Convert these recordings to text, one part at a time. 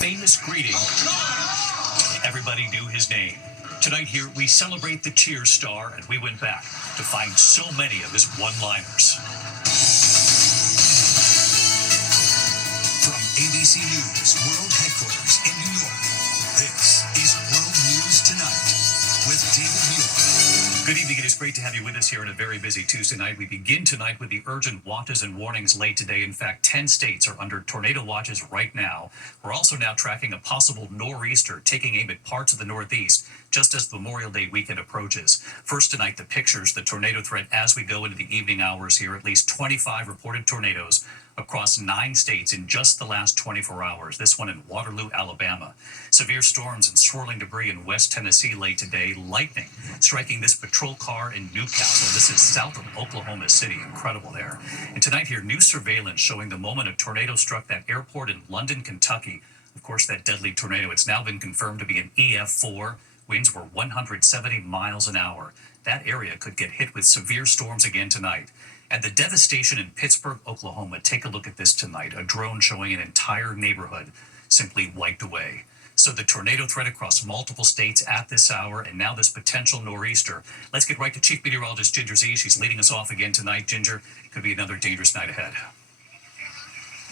famous greeting, everybody knew his name. Tonight here, we celebrate the Cheers star, and we went back to find so many of his one-liners. From ABC News World Headquarters in New York, this is World News Tonight with David Muir. Good evening. It is great to have you with us here on a very busy Tuesday night. We begin tonight with the urgent watches and warnings late today. In fact, 10 states are under tornado watches right now. We're also now tracking a possible nor'easter taking aim at parts of the Northeast just as the Memorial Day weekend approaches. First tonight, the pictures, the tornado threat as we go into the evening hours here. At least 25 reported tornadoes across 9 states in just the last 24 hours. This one in Waterloo, Alabama. Severe storms and swirling debris in West Tennessee late today. Lightning striking this patrol car in Newcastle. This is south of Oklahoma City. Incredible there. And tonight here, new surveillance showing the moment a tornado struck that airport in London, Kentucky. Of course, that deadly tornado, it's now been confirmed to be an EF4. Winds were 170 miles an hour. That area could get hit with severe storms again tonight. And the devastation in Pittsburgh, Oklahoma. Take a look at this tonight. A drone showing an entire neighborhood simply wiped away. So the tornado threat across multiple states at this hour, and now this potential nor'easter. Let's get right to Chief Meteorologist Ginger Zee. She's leading us off again tonight. Ginger, it could be another dangerous night ahead.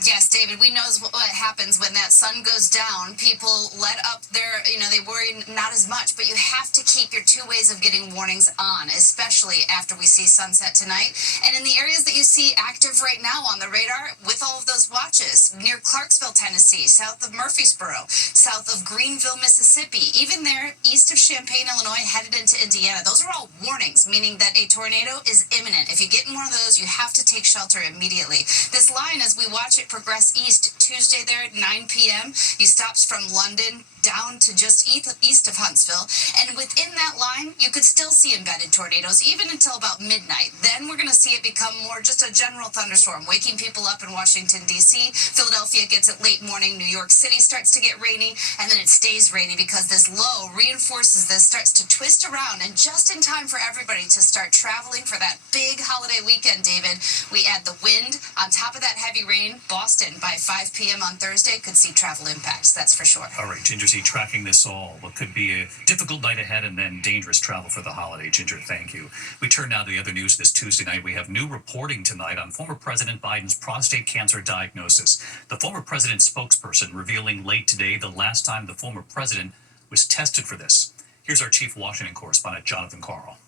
Yes, David, we know what happens when that sun goes down. People let up their, they worry not as much, but you have to keep your 2 ways of getting warnings on, especially after we see sunset tonight. And in the areas that you see active right now on the radar with all of those watches, near Clarksville, Tennessee, south of Murfreesboro, south of Greenville, Mississippi, even there east of Champaign, Illinois, headed into Indiana, those are all warnings, meaning that a tornado is imminent. If you get in one of those, you have to take shelter immediately. This line, as we watch it progress east Tuesday there at 9 p.m. He stops from London down to just east of Huntsville. And within that line, you could still see embedded tornadoes even until about midnight. Then we're going to see it become more just a general thunderstorm, waking people up in Washington, D.C. Philadelphia gets it late morning. New York City starts to get rainy, and then it stays rainy because this low reinforces this, starts to twist around. And just in time for everybody to start traveling for that big holiday weekend, David, we add the wind on top of that heavy rain. Boston, by 5 p.m. on Thursday, could see travel impacts, that's for sure. All right, Ginger Zee, tracking this all. What could be a difficult night ahead and then dangerous travel for the holiday. Ginger, thank you. We turn now to the other news this Tuesday night. We have new reporting tonight on former President Biden's prostate cancer diagnosis. The former president's spokesperson revealing late today the last time the former president was tested for this. Here's our chief Washington correspondent, Jonathan Karl.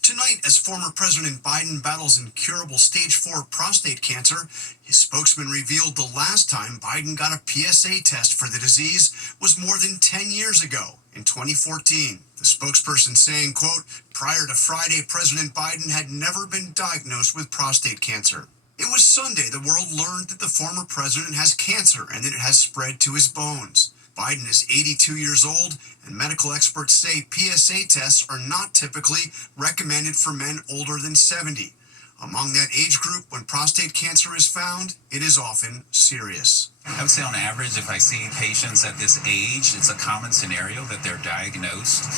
Tonight, as former President Biden battles incurable stage 4 prostate cancer, his spokesman revealed the last time Biden got a PSA test for the disease was more than 10 years ago, in 2014. The spokesperson saying, quote, prior to Friday, President Biden had never been diagnosed with prostate cancer. It was Sunday the world learned that the former president has cancer and that it has spread to his bones. Biden is 82 years old, and medical experts say PSA tests are not typically recommended for men older than 70. Among that age group, when prostate cancer is found, it is often serious. I would say on average, if I see patients at this age, it's a common scenario that they're diagnosed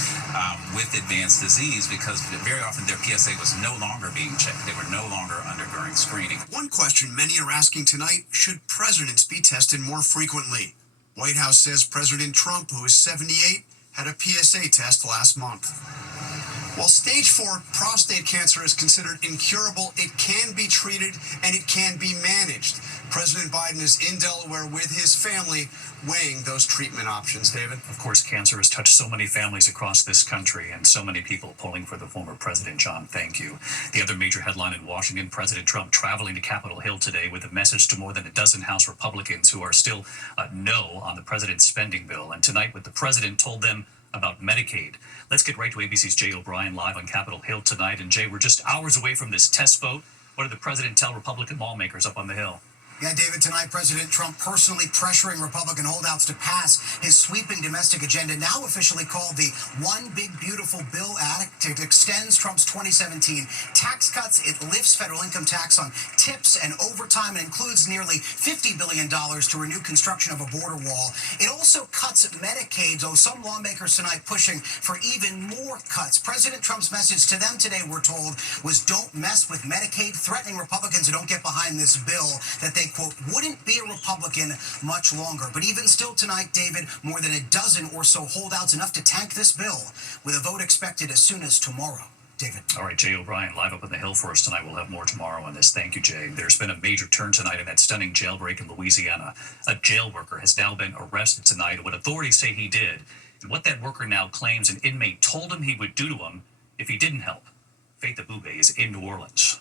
with advanced disease because very often their PSA was no longer being checked. They were no longer undergoing screening. One question many are asking tonight, should presidents be tested more frequently? White House says President Trump, who is 78, had a PSA test last month. While stage 4 prostate cancer is considered incurable, it can be treated and it can be managed. President Biden is in Delaware with his family weighing those treatment options. David? Of course, cancer has touched so many families across this country and so many people pulling for the former president. John, thank you. The other major headline in Washington, President Trump traveling to Capitol Hill today with a message to more than a dozen House Republicans who are still no on the president's spending bill. And tonight, what the president told them about Medicaid. Let's get right to ABC's Jay O'Brien live on Capitol Hill tonight. And Jay, we're just hours away from this test vote. What did the president tell Republican lawmakers up on the Hill? Yeah, David, tonight President Trump personally pressuring Republican holdouts to pass his sweeping domestic agenda, now officially called the One Big Beautiful Bill Act. It extends Trump's 2017 tax cuts. It lifts federal income tax on tips and overtime and includes nearly $50 billion to renew construction of a border wall. It also cuts Medicaid, though some lawmakers tonight pushing for even more cuts. President Trump's message to them today, we're told, was don't mess with Medicaid, threatening Republicans who don't get behind this bill that they quote, wouldn't be a Republican much longer. But even still tonight, David, more than a dozen or so holdouts, enough to tank this bill, with a vote expected as soon as tomorrow. David. All right, Jay O'Brien, live up on the Hill for us tonight. We'll have more tomorrow on this. Thank you, Jay. There's been a major turn tonight in that stunning jailbreak in Louisiana. A jail worker has now been arrested tonight. What authorities say he did, and what that worker now claims an inmate told him he would do to him if he didn't help. Faith Abube is in New Orleans.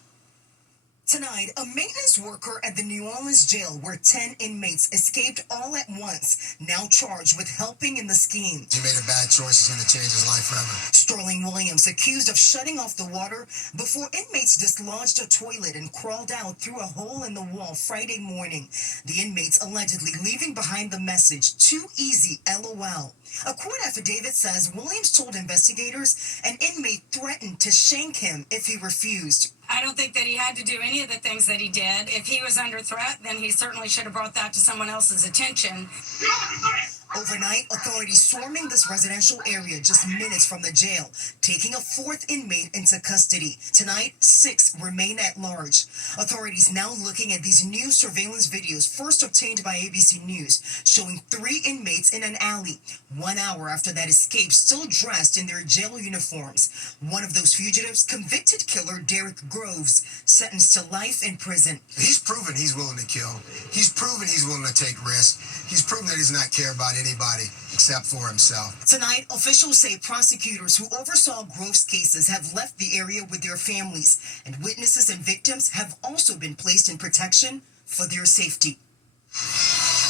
Tonight, a maintenance worker at the New Orleans jail where 10 inmates escaped all at once, now charged with helping in the scheme. He made a bad choice. He's going to change his life forever. Sterling Williams accused of shutting off the water before inmates dislodged a toilet and crawled out through a hole in the wall Friday morning. The inmates allegedly leaving behind the message, "Too easy, LOL." A court affidavit says Williams told investigators an inmate threatened to shank him if he refused. I don't think that he had to do any of the things that he did. If he was under threat, then he certainly should have brought that to someone else's attention. Overnight, authorities swarming this residential area just minutes from the jail, taking a fourth inmate into custody. Tonight, 6 remain at large. Authorities now looking at these new surveillance videos first obtained by ABC News, showing 3 inmates in an alley 1 hour after that escape, still dressed in their jail uniforms. One of those fugitives, convicted killer Derek Groves, sentenced to life in prison. He's proven he's willing to kill. He's proven he's willing to take risks. He's proven that he does not care about anybody except for himself. Tonight, officials say prosecutors who oversaw Groves' cases have left the area with their families, and witnesses and victims have also been placed in protection for their safety.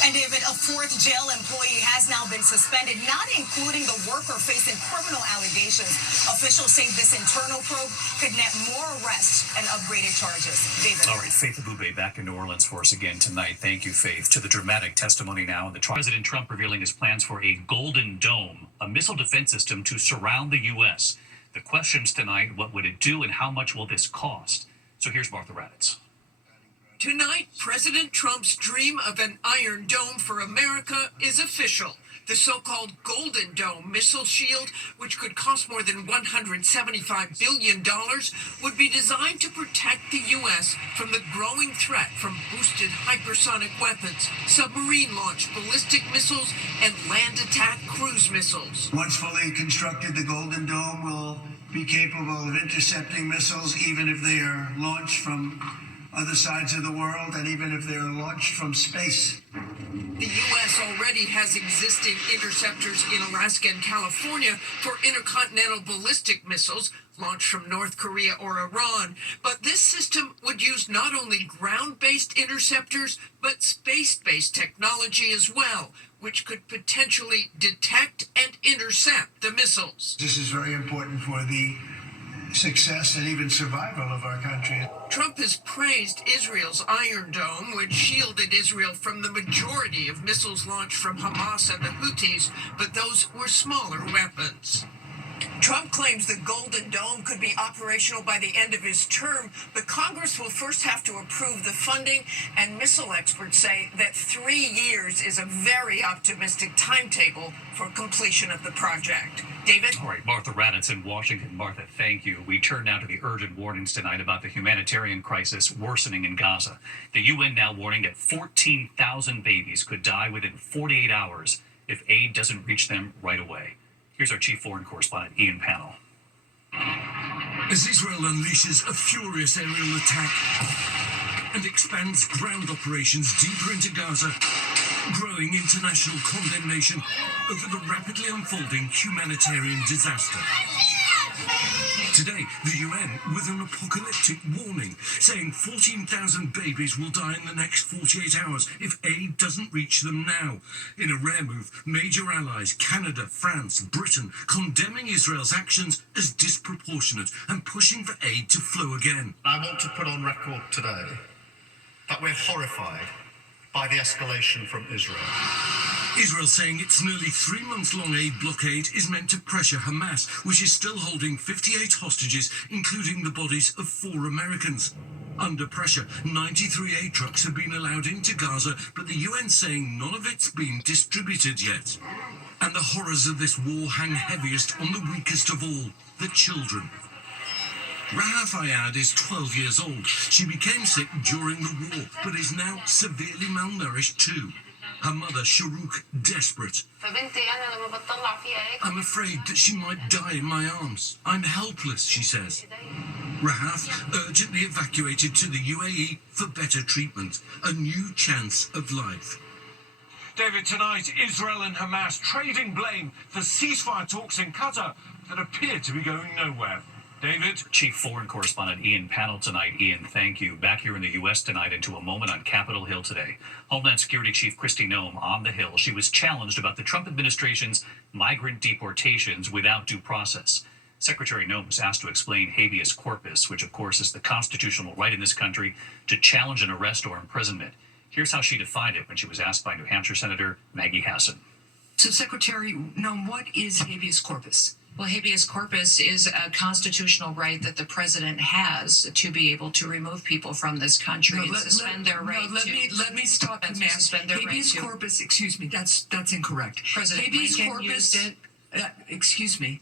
And David, a 4th jail employee has now been suspended, not including the worker facing criminal allegations. Officials say this internal probe could net more arrests and upgraded charges. David. All right, Faith Abube back in New Orleans for us again tonight. Thank you, Faith. To the dramatic testimony now in the trial. President Trump revealing his plans for a Golden Dome, a missile defense system to surround the U.S. The questions tonight, what would it do and how much will this cost? So here's Martha Raddatz. Tonight, President Trump's dream of an Iron Dome for America is official. The so-called Golden Dome missile shield, which could cost more than $175 billion, would be designed to protect the U.S. from the growing threat from boosted hypersonic weapons, submarine-launched ballistic missiles, and land attack cruise missiles. Once fully constructed, the Golden Dome will be capable of intercepting missiles even if they are launched from other sides of the world, and even if they're launched from space. The U.S. already has existing interceptors in Alaska and California for intercontinental ballistic missiles launched from North Korea or Iran. But this system would use not only ground-based interceptors, but space-based technology as well, which could potentially detect and intercept the missiles. This is very important for the success and even survival of our country. Trump has praised Israel's Iron Dome, which shielded Israel from the majority of missiles launched from Hamas and the Houthis, but those were smaller weapons. Trump claims the Golden Dome could be operational by the end of his term, but Congress will first have to approve the funding, and missile experts say that 3 years is a very optimistic timetable for completion of the project. David? All right, Martha Raddatz in Washington. Martha, thank you. We turn now to the urgent warnings tonight about the humanitarian crisis worsening in Gaza. The UN now warning that 14,000 babies could die within 48 hours if aid doesn't reach them right away. Here's our chief foreign correspondent, Ian Pannell. As Israel unleashes a furious aerial attack and expands ground operations deeper into Gaza, growing international condemnation over the rapidly unfolding humanitarian disaster. Today, the UN with an apocalyptic warning, saying 14,000 babies will die in the next 48 hours if aid doesn't reach them now. In a rare move, major allies, Canada, France, Britain, condemning Israel's actions as disproportionate and pushing for aid to flow again. I want to put on record today that we're horrified by the escalation from Israel. Israel saying its nearly 3-month-long aid blockade is meant to pressure Hamas, which is still holding 58 hostages, including the bodies of 4 Americans. Under pressure, 93 aid trucks have been allowed into Gaza, but the UN saying none of it's been distributed yet. And the horrors of this war hang heaviest on the weakest of all, the children. Rahaf Ayad is 12 years old. She became sick during the war, but is now severely malnourished too. Her mother, Sharuk, desperate. I'm afraid that she might die in my arms. I'm helpless, she says. Rahaf urgently evacuated to the UAE for better treatment, a new chance of life. David, tonight, Israel and Hamas trading blame for ceasefire talks in Qatar that appear to be going nowhere. David? Chief Foreign Correspondent Ian Pannell tonight. Ian, thank you. Back here in the U.S. tonight into a moment on Capitol Hill today. Homeland Security Chief Kristi Noem on the Hill. She was challenged about the Trump administration's migrant deportations without due process. Secretary Noem was asked to explain habeas corpus, which of course is the constitutional right in this country to challenge an arrest or imprisonment. Here's how she defined it when she was asked by New Hampshire Senator Maggie Hassan. So, Secretary Noem, what is habeas corpus? Well, habeas corpus is a constitutional right that the president has to be able to remove people from this country and suspend their right let me stop the man. Habeas corpus, excuse me, that's incorrect. President habeas Lincoln corpus, used it. Excuse me.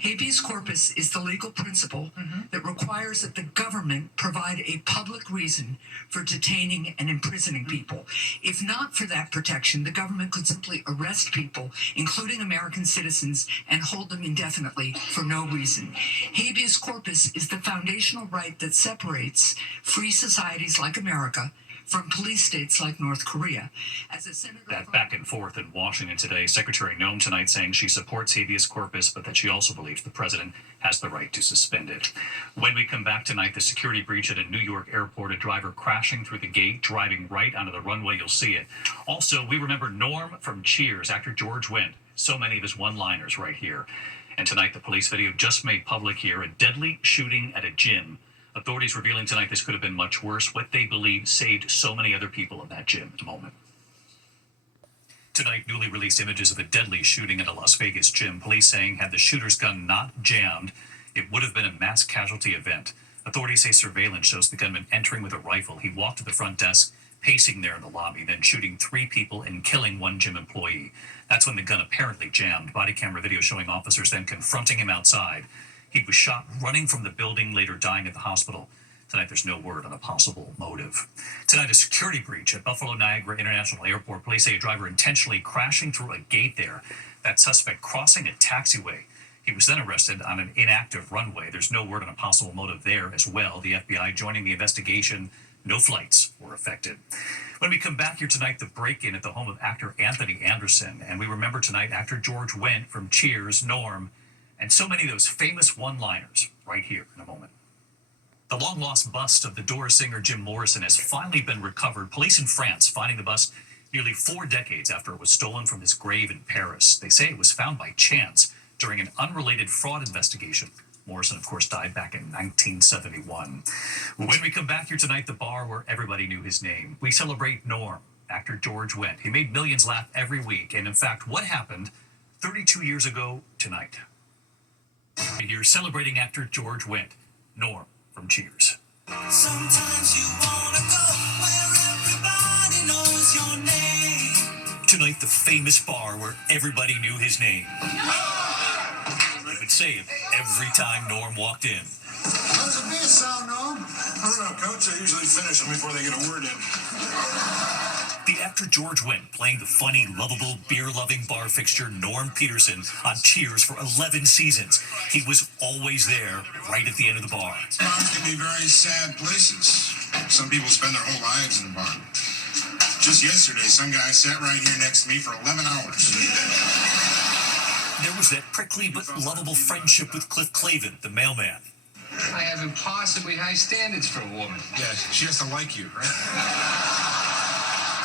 Habeas corpus is the legal principle that requires that the government provide a public reason for detaining and imprisoning people. If not for that protection, the government could simply arrest people, including American citizens, and hold them indefinitely for no reason. Habeas corpus is the foundational right that separates free societies like America from police states like North Korea. As a senator, that back and forth in Washington today, Secretary Noem tonight saying she supports habeas corpus, but that she also believes the president has the right to suspend it. When we come back tonight, the security breach at a New York airport, a driver crashing through the gate, driving right onto the runway, you'll see it. Also, we remember Norm from Cheers, actor George Wendt. So many of his one-liners right here. And tonight, the police video just made public here, a deadly shooting at a gym. Authorities revealing tonight this could have been much worse. What they believe saved so many other people in that gym at the moment. Tonight, newly released images of a deadly shooting at a Las Vegas gym. Police saying had the shooter's gun not jammed, it would have been a mass casualty event. Authorities say surveillance shows the gunman entering with a rifle. He walked to the front desk, pacing there in the lobby, then shooting 3 people and killing 1 gym employee. That's when the gun apparently jammed. Body camera video showing officers then confronting him outside. He was shot running from the building, later dying at the hospital. Tonight, there's no word on a possible motive. Tonight, a security breach at Buffalo Niagara International Airport. Police say a driver intentionally crashing through a gate there. That suspect crossing a taxiway. He was then arrested on an inactive runway. There's no word on a possible motive there as well. The FBI joining the investigation. No flights were affected. When we come back here tonight, the break-in at the home of actor Anthony Anderson. And we remember tonight actor George Wendt from Cheers, Norm, and so many of those famous one-liners right here in a moment. The long-lost bust of the Doors singer Jim Morrison has finally been recovered. Police in France finding the bust nearly 4 decades after it was stolen from his grave in Paris. They say it was found by chance during an unrelated fraud investigation. Morrison, of course, died back in 1971. When we come back here tonight, the bar where everybody knew his name. We celebrate Norm, actor George Wendt. He made millions laugh every week. And in fact, what happened 32 years ago tonight? Here celebrating actor George Wendt, Norm from Cheers. Sometimes you wanna go where everybody knows your name. Tonight, the famous bar where everybody knew his name. They would say it every time Norm walked in. How does it be a sound, Norm? I don't know, Coach. I usually finish them before they get a word in. The actor George Wendt playing the funny, lovable, beer-loving bar fixture Norm Peterson on Cheers for 11 seasons. He was always there, right at the end of the bar. Bars can be very sad places. Some people spend their whole lives in a bar. Just yesterday, some guy sat right here next to me for 11 hours. There was that prickly but lovable friendship with Cliff Clavin, the mailman. I have impossibly high standards for a woman. Yeah, she has to like you, right?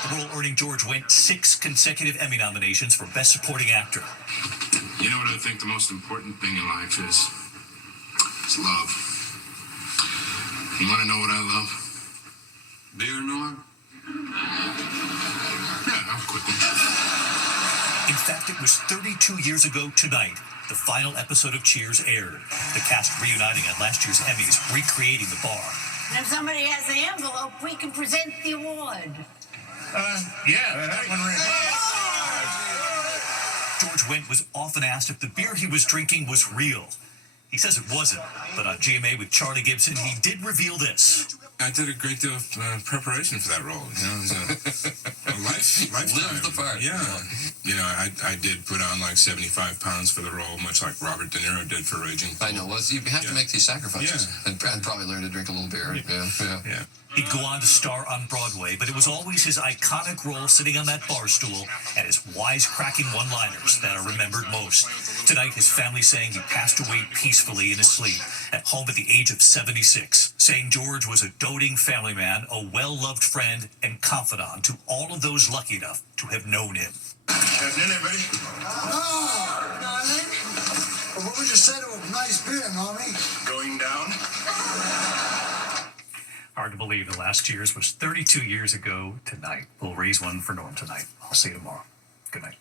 The role earning George Wendt 6 consecutive Emmy nominations for Best Supporting Actor. You know what I think the most important thing in life is? It's love. You want to know what I love? Beer, Norm? Yeah, I'll quit them. In fact, it was 32 years ago tonight, the final episode of Cheers aired. The cast reuniting at last year's Emmys, recreating the bar. And if somebody has the envelope, we can present the award. That one right there. George Wendt was often asked if the beer he was drinking was real. He says it wasn't, but on GMA with Charlie Gibson, he did reveal this. I did a great deal of preparation for that role. You know, it was a lifetime. Lived the part. Yeah. You know, I did put on like 75 pounds for the role, much like Robert De Niro did for Raging Bull. I know. Well, you have to make these sacrifices and probably learn to drink a little beer. Yeah. He'd go on to star on Broadway, but it was always his iconic role sitting on that bar stool and his wisecracking one-liners that are remembered most. Tonight, his family saying he passed away peacefully in his sleep at home at the age of 76, saying George was a doting family man, a well-loved friend, and confidant to all of those lucky enough to have known him. Afternoon, everybody. Oh, darling. Well, what would you say to a nice beer, mommy? Going down? Hard to believe the last Cheers was 32 years ago tonight. We'll raise one for Norm tonight. I'll see you tomorrow. Good night.